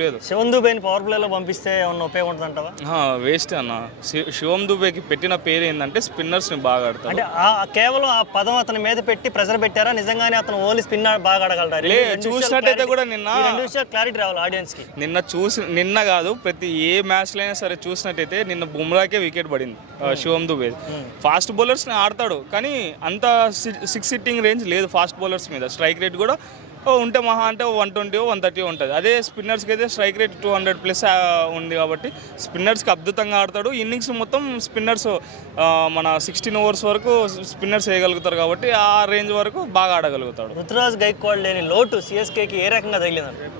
లేదు. శివం దుబేని పవర్ ప్లేలో పంపిస్తే ఏమన్నా ఉపయోగం ఉంటుంది అంటావా? వేస్ట్ అన్న. శివం దుబేకి పెట్టిన పేరు ఏంటంటే స్పిన్నర్స్ని బాగా ఆడతాడు. అంటే కేవలం ఆ పదం అతని మీద పెట్టి ప్రెజర్ పెట్టారా, నిజంగానే అతను ఓన్లీ స్పిన్ బాగా ఆడగలరా? చూసినట్టయితే కూడా నిన్న క్లారిటీ రావాలి ఆడియన్స్ కి. నిన్న కాదు, ప్రతి ఏ మ్యాచ్లో అయినా సరే చూసినట్టయితే నిన్న బుమ్రాకే వికెట్ పడింది. శివం దుబే ఫాస్ట్ బౌలర్స్ని ఆడతాడు, కానీ అంత 6 సిట్టింగ్ రేంజ్ లేదు ఫాస్ట్ బౌలర్స్ మీద. స్ట్రైక్ రేట్ కూడా ఉంటే మహా అంటే 120 130 ఉంటుంది. అదే స్పిన్నర్స్కి అయితే స్ట్రైక్ రేట్ 200+ ఉంది కాబట్టి స్పిన్నర్స్కి అద్భుతంగా ఆడతాడు. ఇన్నింగ్స్ మొత్తం స్పిన్నర్స్ మన 16 ఓవర్స్ వరకు స్పిన్నర్స్ వేయగలుగుతారు కాబట్టి ఆ రేంజ్ వరకు బాగా ఆడగలుగుతాడు. రుతురాజ్ గైక్వాడ్ లేని లోటు సిఎస్కేకి ఏ రకంగా తగిలిందండి?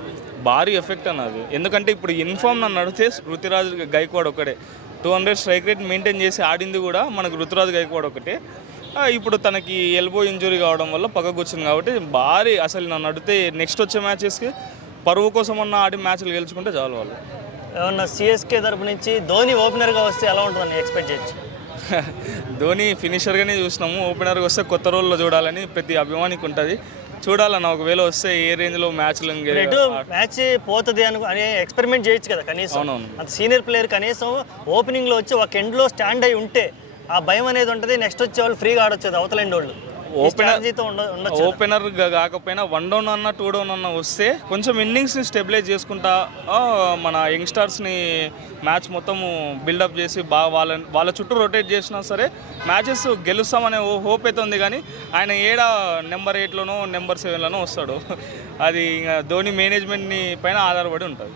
భారీ ఎఫెక్ట్ అన్నది. ఎందుకంటే ఇప్పుడు ఇన్ఫామ్ నన్ను అడిగితే రుతురాజ్ గైక్వాడ్ ఒకటే 200 స్ట్రైక్ రేట్ మెయింటైన్ చేసి ఆడింది కూడా మనకు రుతురాజ్ గైక్వాడ్ ఒకటే. ఇప్పుడు తనకి ఎల్బో ఇంజురీ కావడం వల్ల పక్కకు వచ్చింది కాబట్టి భారీ, అసలు నన్ను అడిగితే నెక్స్ట్ వచ్చే మ్యాచెస్కి పరువు కోసం అన్న ఆడి మ్యాచ్లు గెలుచుకుంటే చాలు వాళ్ళు. ఏమన్నా సిఎస్కే తరపు నుంచి ధోని ఓపెనర్గా వస్తే ఎలా ఉంటుందని ఎక్స్పెక్ట్ చేయొచ్చు? ధోని ఫినిషర్గానే చూసినాము, ఓపెనర్గా వస్తే కొత్త రోల్లో చూడాలని ప్రతి అభిమానికి ఉంటుంది. చూడాలన్న ఒకవేళ వస్తే ఏ రేంజ్లో మ్యాచ్లు మ్యాచ్ పోతుంది అని ఎక్స్పెరిమెంట్ చేయొచ్చు కదా కనీసం. అవునవును. అంత సీనియర్ ప్లేయర్ కనీసం ఓపెనింగ్లో వచ్చి ఒక ఎండ్లో స్టాండ్ అయి ఉంటే ఆ భయం అనేది ఉంటుంది. నెక్స్ట్ వచ్చే వాళ్ళు ఫ్రీగా ఆడొచ్చు అవతల ఎండ్ వాళ్ళు. ఓపెనర్ కాకపోయినా 1 డౌన్ అన్న 2 డౌన్ అన్న వస్తే కొంచెం ఇన్నింగ్స్ని స్టెబిలైజ్ చేసుకుంటా మన యంగ్స్టర్స్ని మ్యాచ్ మొత్తం బిల్డప్ చేసి బాగా వాళ్ళ చుట్టూ రొటేట్ చేసినా సరే మ్యాచెస్ గెలుస్తామనే హోప్ అయితే ఉంది. కానీ ఆయన నెంబర్ 8లోనో నెంబర్ 7లోనో వస్తాడు. అది ధోని మేనేజ్మెంట్ని పైన ఆధారపడి ఉంటుంది.